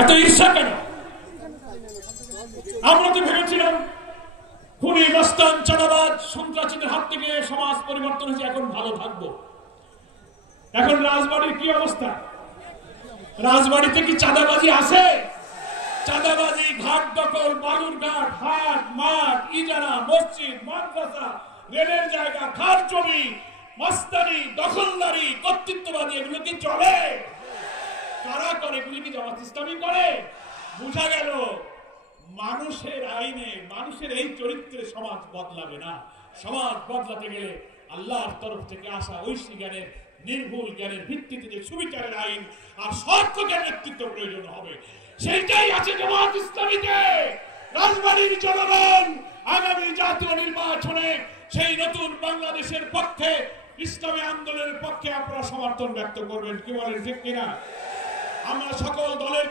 এত ঈর্ষা কেন? আমরা তো ভেবেছিলাম খুনি মস্তান চাঁদাবাজ সন্ত্রাসীদের হাত থেকে সমাজ পরিবর্তন হয়েছে, এখন ভালো থাকবো। এখন রাজবাড়ির কি অবস্থা? রাজবাড়িতে কি চাঁদাবাজি আছে? চাঁদাবাজি, ঘাট দখল, বালুর ঘাট, হাট, মাঠ, ইজারা, মসজিদ, মাদ্রাসা, রেলের জায়গা, খাল জমি, মাস্তানি, দখলদারি, কর্তৃত্ববাদী, এগুলো কি চলে? কারা করে? এগুলি কি জামাত ইসলামী করে? বুঝা গেল মানুষের আইনে, মানুষের এই চরিত্রে সমাজ বদলাবে না। সমাজ বদলাতে গেলে আল্লাহর তরফ থেকে আসা ঐশী জ্ঞানের, নির্ভুল জ্ঞানের ভিত্তিতে যে সুবিচারের আইন আর সত্যজ্ঞান নেতৃত্ব প্রয়োজন হবে, সেইটাই আছে জামাত ইসলামীতে। রাজবাড়ির জনগণ আগামী জাতীয় নির্বাচনে সেই নতুন বাংলাদেশের পক্ষে, ইসলামী আন্দোলনের পক্ষে আপনারা সমর্থন ব্যক্ত করবেন, কি বলেন ঠিক কিনা? আমরা সকল দলের